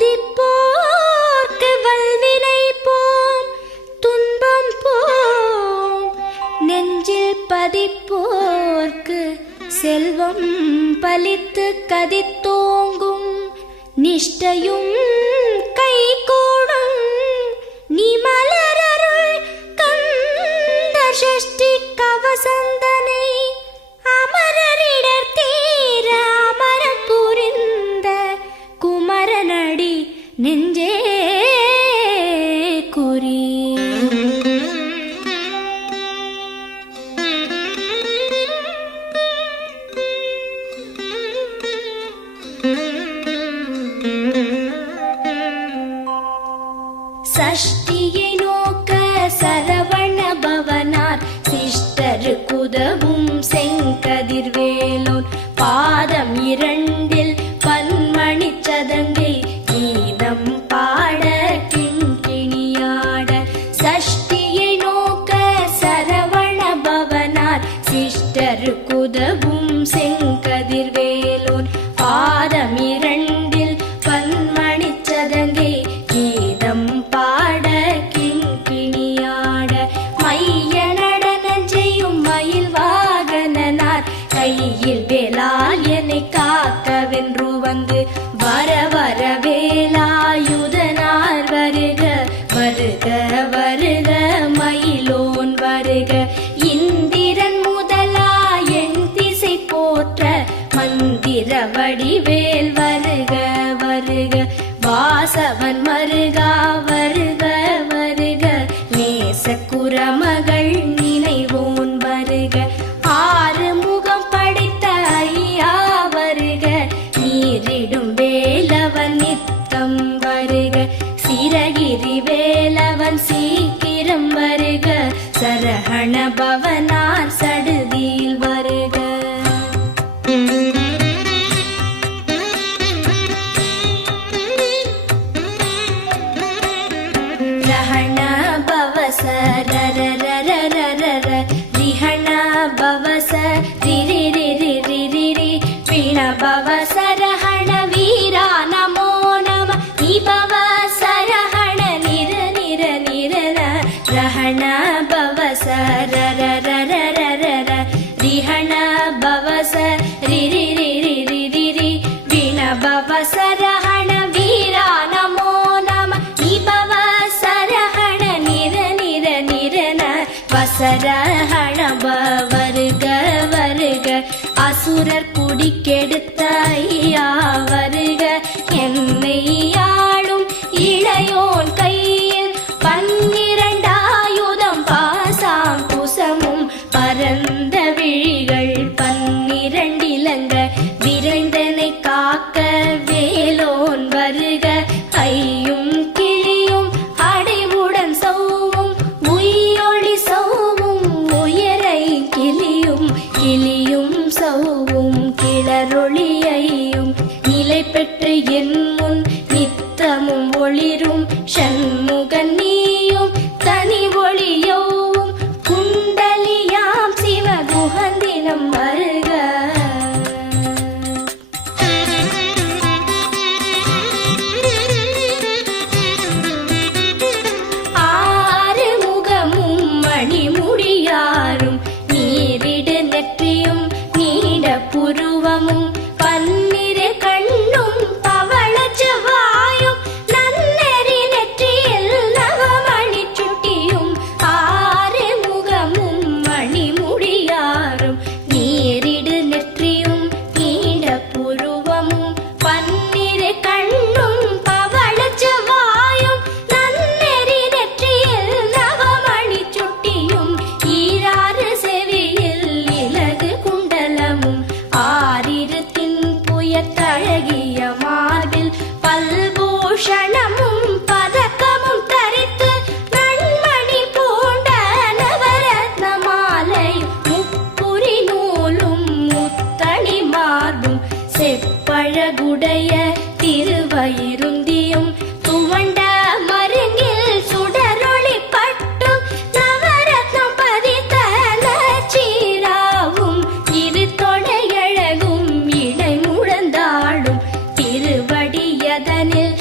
துதிப்போர்க்கு வல்வினை போம் துன்பம் போம், நெஞ்சில் பதிப்போர்க்கு செல்வம் பலித்து கதித்தோங்கும், நிஷ்டையும் கைகூடும் நீ மலரருள் கந்த சஷ்டி கவசந்தனை, அமரரிடர் தீர அமரம் புரிந்த குமரனடி நெஞ்சே குறி. சஷ்டியை நோக்க சரவண பவனார் சிஷ்டருக்குதவும் செங்கதிர்வேலோன், பாதம் இரண்டில் பன்மணி சதங்கை கீதம் பாட கிண்கிணியாட. சஷ்டியை நோக்க சரவண பவனார் சிஷ்டருக்குதவும் செங்கதிர்வேலோன், பாதம் இரண்டில் பன்மணி சதங்கை கீதம் பாட கிண்கிணியாட. மைய நடன செய்யும் மயில் வாகனனார் கையில் வேலால் என்னை காக்கவென்று வந்து, வர வர வேலாயுதனார் வருக வருக வருக மயிலோன் வருக. இந்திரன் முதலா என் திசை போற்ற மந்திர வடிவேல் வருக வருக. வாசவன் மருகா வருக வருக, நேச குரமகள் நினைவோன் வருக. ஆறு முகம் படைத்த ஐயா வருக, நீரிடும் வேலவன் நித்தம் வருக. சிரகிரி வேலவன் சீக்கிரம் வருக, சரஹண பவனார் சடுதியில் வருக. ரஹண பவச ரரரரரரர, ரிஹண பவச ரிரிரிரிரிரி, பிண பவச ரஹண வீரா நமோ நம, நிபவ சரஹண நிர நிர நிரன. ரஹண பவச ரரரரரரர, ரிஹண பவச ரிரிரிரிரிரி, பிண பவச ரஹண வீரா நமோ நம, நிபவ சரஹண நிர நிர நிரன. வசரஹண வருக வருக, அசுரர் குடிக்கெடுத்த ஐயா வருக. என்னை ஆளும் இளையோன் கையில் பன்னிரண்டாயுதம் பாசாம் குசமும், பரந்த விழிகள் பன்னிரண்டிலங்க விரைந்தனை காக்க வேலோன் வருக. ஐயும் கிளியும் அடைவுடன் சௌவும் உயிரொளி சௌவும், உயரை கிளியும் கிளியும் சௌவும் கிளரொளியையும், நிலை பெற்று என் முன் நித்தமும் ஒளிரும் ஷண்முகன் நீயும் தனி ஒளியோவும், குண்டலியாம் சிவகுகந்தினம் வருக. ஆறு முகமும் மணிமுடியாரும், நீரிடு நெற்றியும் நீட புருவமும், பன்னிரு கண்ணும் பவள செவ்வாயும், நன்னெறி நெற்றியில் நவமணி சுட்டியும். ஆறு முகமும் மணிமுடியாரும், நீரிடு நெற்றியும் நீட புருவமும், பன்னிரு கண்ணும் பவள செவ்வாயும், நன்னெறி நெற்றியில் நவமணி சுட்டியும். ஈராறு செவியில் இலகு குண்டலமும், ஆறிரு தின்புயத்தழகிய மார்பில் பல்பூஷணமும் பதக்கமும் தரித்து, நன்மணி பூண்ட நவரத்ன மாலை முப்புரி நூலும் முத்தணி மார்பும், செப்பழகுடைய திருவயிருந்தியும், துவண்ட மருங்கில் சுடரொளி பட்டும், நவரத்னம் பதித்த நச்சீராவும், இரு தொடையழகும் இடை முழந்தாடும், திருவடியதனில்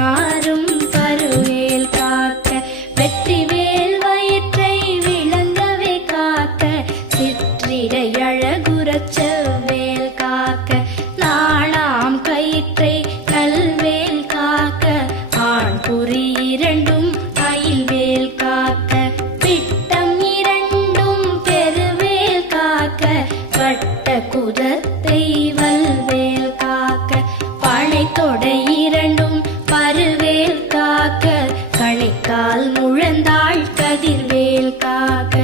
நாரும் பருவேல் காக்க வெற்றிவேல் வயிற்றை விளங்கவே காக்க சிற்றிடை அழகுறச் செவ்வேல் காக்க நாளாம் கயிற்றை நல்வேல் காக்க ஆண் குறி இரண்டும் அயில்வேல் காக்க பிட்டம் இரண்டும் பெருவேல் காக்க வட்ட குதத்தை வல்வேல் காக்க பனை தொடை இரண்டும் பருவேல் காக்க கணைக்கால் முழந்தாள் கதிர்வேல் காக்க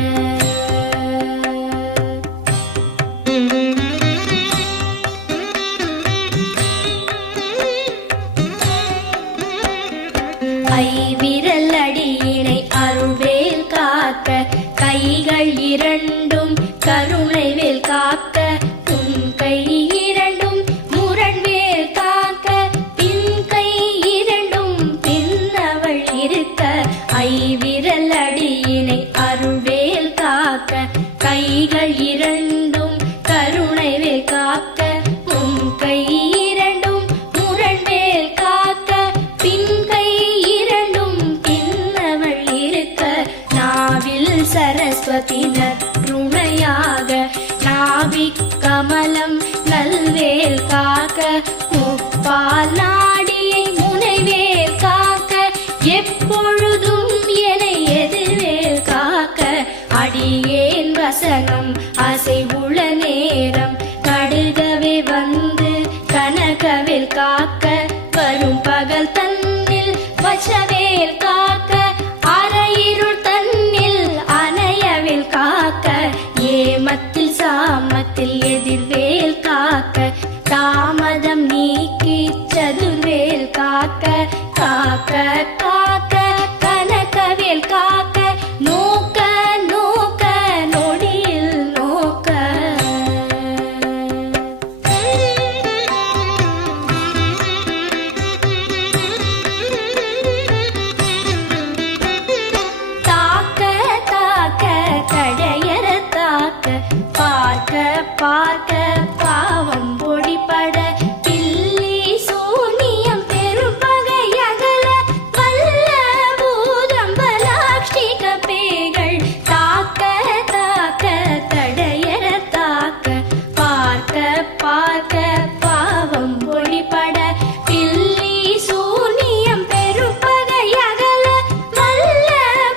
ஐவிரல் அடியினை அருள்வேல் காக்க கைகள் இரண்டும் கருணைவேல் காக்க உன் கை இரண்டும் முரண்வேல் காக்க பின் கை இரண்டும் பின்னவள் இருக்க ஐவிரல் அடியினை அருள்வேல் காக்க கைகள் இரண்டும் கருணைவேல் காக்க உன் கை இரண்டும் முரண்வேல் காக்க பின் கை இரண்டும் பின்னவள் இருக்க நாவில் சரஸ்வதி நற்றுணையாக நாவிக் கமலம் நல்வேல் காக்க முப்பால் நாடியை முனைவேல் காக்க எப்பொழுதும் என எதிர்வேல் காக்க அடியேன் வசனம் அசைவுள நேரம் கடுகவே வந்து கனகவேல் காக்க வரும் பகல் தன்னில் வச்சவேல் காக்க அரையிருள் தன்னில் அணையவேல் காக்க ஏமத்தில் சாமத்தில் எதிர்வேல் காக்க தாமதம் நீக்கி சதுர்வேல் காக்க காக்க காக்க கனகவேல் காக்க நோக்க நோக்க நொடியில் நோக்க தாக்க தாக்க கடையற தாக்க பார்க்க பார்க்க பாவம் பொடிபட பில்லி சூனியம் பெரும்பகை அகல வல்ல பூதம்பலாக்ஷிக பேய்கள் தாக்க தாக்க தடையற தாக்க பார்க்க பார்க்க பாவம் பொடிபட பில்லி சூனியம் பெரும்பகை அகல வல்ல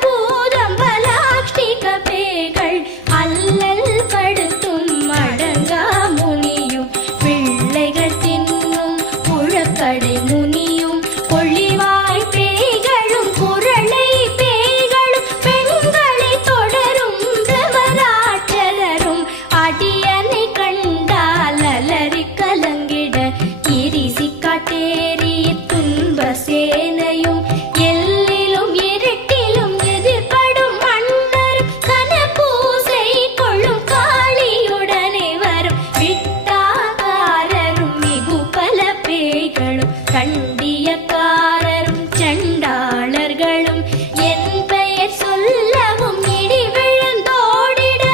பூதம்பலாக்ஷிக பேய்கள் அல்லல் படுத்தும் அடங்கா முனியும் பிள்ளைகள் தின்னும் புழக்கடை முனியும் கொள்ளிவாய் பேய்களும் குரளை பேய்களும் பெண்களை தொடரும் பிரமராட்சரரும் அடியனை கண்டால் அலறி கலங்கிட இரிசி காட்டேறி துன்ப சேனையும் எல்லிலும் இருட்டிலும் எதிர்படும் மன்னரும் கனபூசை கொள்ளும் காளியுடனே வரும் விட்டாகாரரும் மிகு பல பேய்களும் கண்டியக்காரரும் சண்டாளர்களும் என் பெயர் சொல்லவும் இடி விழுந்தோடிட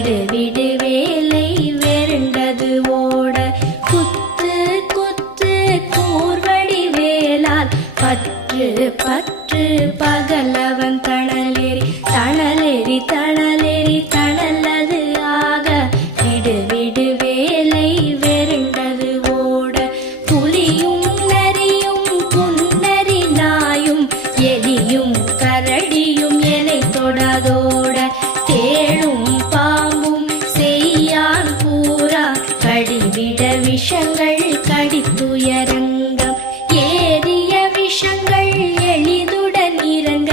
விடு விடு வேலை வெருண்டது ஓட குத்து குத்து கூர்வடி வேலால் பற்று பற்று பகலவன் தணலேறி தணலேறி தணலேறி தணலது ஆக விடு விடு வேலை வெருண்டது ஓட புலியும் நரியும் புன்னரி நாயும் எலியும் கரடியும் எனை தொடாதோட தேளும் பாம்பும் செய்யான் பூரா கடிவிட விஷங்கள் கடித்துயரங்கம் ஏறிய விஷங்கள் எளிதுடன் இறங்க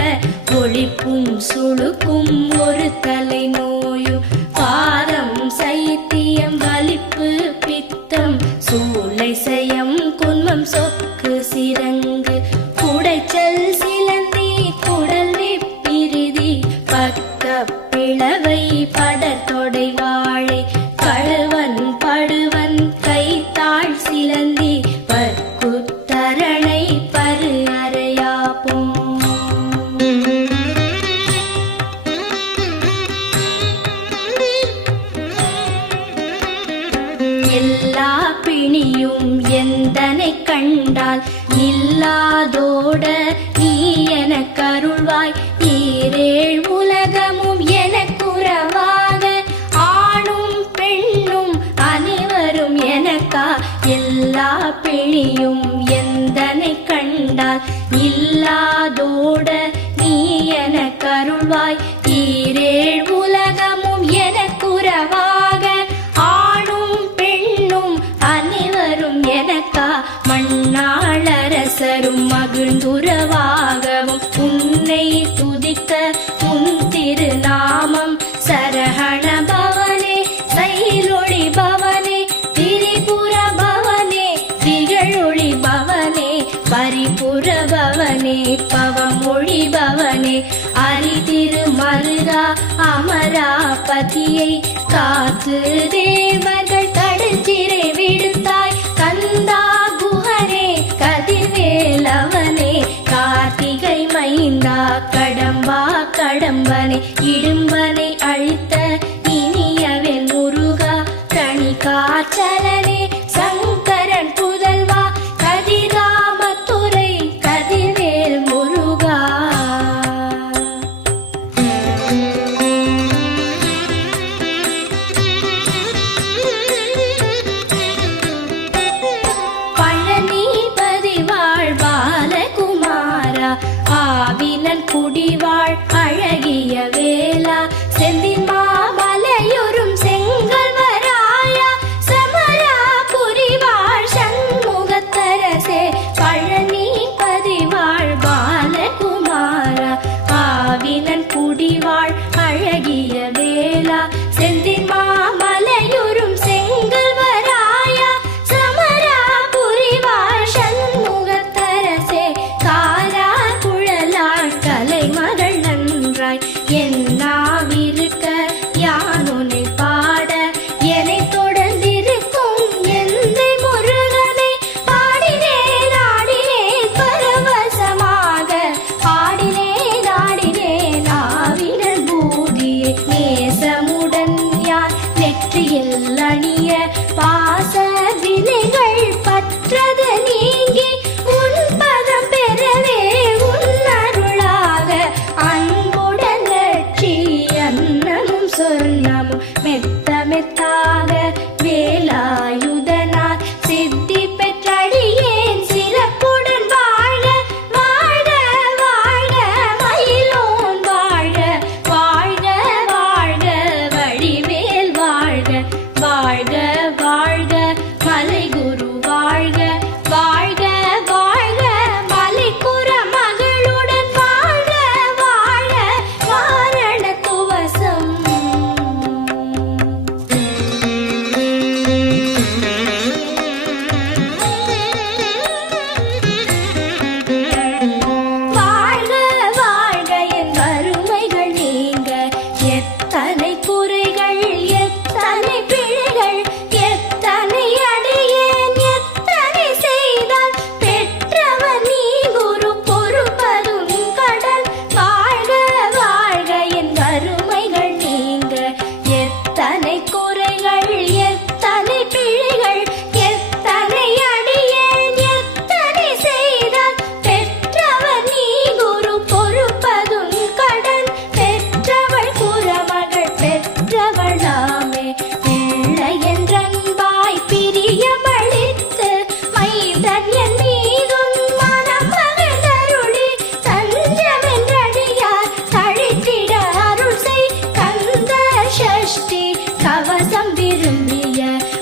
ஒளிப்பும் சுளுக்கும் ஒரு தலை நோயும் பாரம் சைத்தியம் வலிப்பு பித்தம் சூளை சயம் குன்மம் சொக்கு சிரங்கு குடைச்சல் சிலந்தி குடல் விப்பிரிதி பக்க பிளவை படத்தொடை வாழை கழுவன் படுவன் கைத்தாள் சிலந்தி பற்குத்தரணை பரு அறையாப்பும் எல்லா பிணியும் எந்தனை கண்டால் நில்லாதோட நீ எனக் கருள்வாய் ஈரேழ் உலகமும் எனக்குறவாக ஆணும் பெண்ணும் அனைவரும் எனக்கா எல்லா பிணியும் எந்தனை கண்டால் இல்லாதோட நீ எனக் கருள்வாய் ஈரேழ் உலகமும் எனக்குறவாக ஆணும் பெண்ணும் அனைவரும் எனக்கா மண்ணாளரசரும் மகிழ்ந்துறவாகவும் உன்னை துதிக்க உன் திருநாமம் சரஹண பவனே சைலொளி பவனே திரிபுர பவனே திகழொளி பவனே பரிபுர பவனே பவமொழி பவனே அரிதிரு மருகா அமராபதியை காத்து தேவர்கள் கடுஞ்சிறை விடுத்தாய் கந்தா குஹனே கதிர்வேலவனே கார்த்திகை மைந்தா கடம்பா கடம்பனே இடும்பனை அழித்த இனியவன் முருகா கணிகாச்சலனே சங்கரன் புதல்வா கதிராமத்துறை கதிர்வேல் முருகா பழனிபதி வாழ் பாலகுமாரா ஆவினன் குடிவாழ் அழகிய வேலா செந்தின் மாமலையொரும் செங்கல்வராயா சமரா புரிவாழ் சண்முகத்தரசே பழனிபதி வாழ் பாலகுமாரா ஆவினன் குடிவாழ் அழகிய வேலா செந்தின் மாமலையொரும் செங்கல்வராயா சமரா புரிவாழ் சண்முகத்தரசே காரா குழலாள் கலைமகள் நன்றாய் என்னாவிருக்க யானுனை பாட என்னை தொடர்ந்திருக்கும் எந்தை முருகனை பாடினேன் ஆடினேன் பரவசமாக ஆடினேன் ஆடினேன் ஆவினன் பூதியை நேசமுடன் யார் நெற்றியில் அணிய பாச வினைகள் பற்றது நீங்கி உன் பதம் பெறவே உன் அருளாக அன்புடன் லட்சி அன்னமும் சொன்னமும் மெத்த மெத்தாக வேலாயுதனார் சித்தி பெற்றடியேன் சிறப்புடன் வாழ வாழ வாழ மயிலோன் வாழ வாழ்க வாழ்க வடிவேல் வாழ்க வாழ்க வாழ்க மலைகுரு வாழ்க வாழ்க வாழ்க மலைக்குற மகளுடன் வாழ்க வாழ வாரண துவசம் எத்தனை குறைகள் எத்தனை பிழைகள் எத்தனை அடியேன் எத்தனை செய்தால் பெற்றவர் நீ குரு பொறுப்பதும் கடன் பெற்றவள் குறமகள் பெற்றவள் நாமே பிள்ளை என்றன்பாய் பிரியமளித்து மைந்தன் என் மீதும் மனம் மகிழ்ந்தருளி தஞ்சமென்றடியார் தழித்திட அருள் செய் கந்த சஷ்டி கவசம் விரும்பிய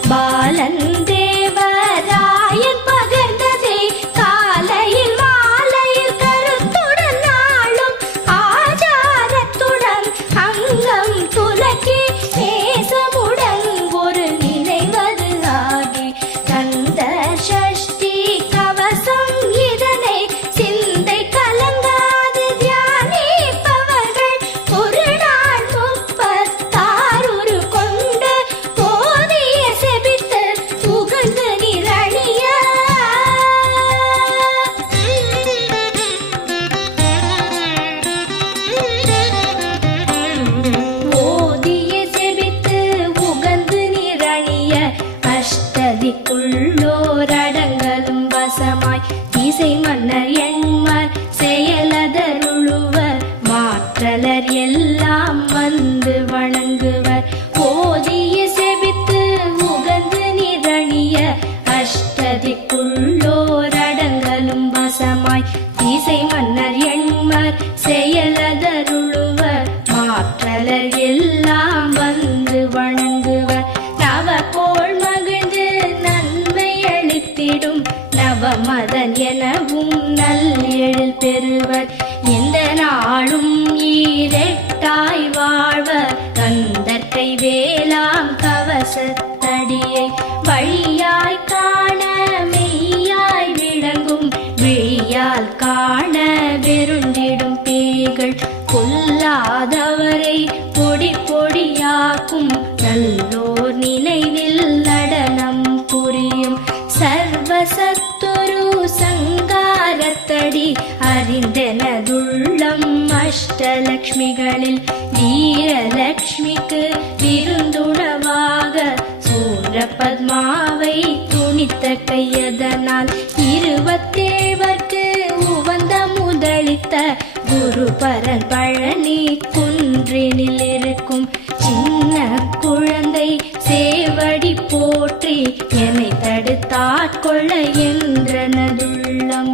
பாலன் தேவராயன் பகர்ந்ததே காலையில் மாலையில் கருத்துடன் நாளும் ஆச்சாரத்துடன் அங்கம் துலக்கி நேசமுடன் ஒரு நினைவது ஆகி கந்த சஷ்டி கவசம் இதனை சிந்தை கலங்காது தியானிப்பவர்கள் ஒரு நாள் 36 கொண்டு போதிய செபித்து புகழ்ந்து நிரழிய ஓதிய செபித்து உகந்து நிரணிய அஷ்டதிக்குள்ளோரடங்கலும் வசமாய் திசை மன்னர் எண்மர் செயலதருளுவர் மாற்றலர் எல்லாம் வந்து வணங்குவர் ஓதிய செபித்து உகந்து நிரணிய அஷ்டதிக்குள்ளோரடங்கலும் வசமாய் திசை மன்னர் எண்மர் செயலதருளுவர் மாற்றலர் எல்லாம் வந்து வணங்குவர் நவகோள் மகிழ்ந்து நன்மை அளித்திடும் நவமதன் எனவும் நல்லெழில் பெறுவர் எந்த நாளும் ஈரெட்டாய் வாழ்வர் கந்தற்கை வேளாம் கவசத்தடியை வழியாய் காண மெய்யாய் விளங்கும் விழியால் காண வெருண்டிடும் பேய்கள் கொல்லாதவரை பொடி பொடியாக்கும் நல்லோர் நினைவில் நடனம் புரியும் சர்வசத்துரு சங்காரத்தடி அறிந்தெனதுள்ளம் அஷ்டலக்ஷ்மிகளில் வீரலக்ஷ்மிக்கு விருந்துணவாக சூரபத்மாவை துணித்த கையதனால் 27 உவந்த முதலித்த குருபரன் பழனி குன்றினில் இருக்கும் சின்ன குழந்தை சேவடி போற்றி என்னை தடுத்தாட்கொள்ள என்றனதுள்ளம்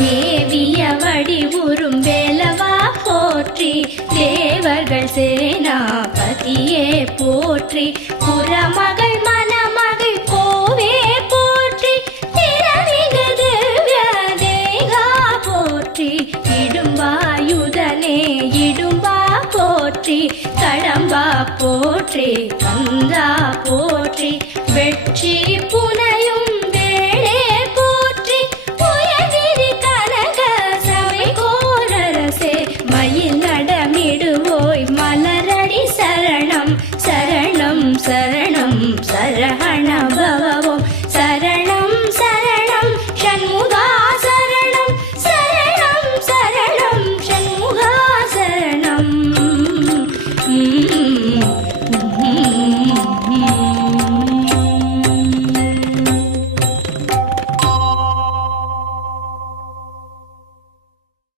மேவிய வடிவுறும் வேலவா போற்றி தேவர்கள் சேனாபதியே போற்றி புறமகள் மணமகள் கோவே போற்றி திறமிகு திவ்ய தேகா போற்றி இடும்பாயுதனே இடும்பா போற்றி கடம்பா போற்றி கந்தா போற்றி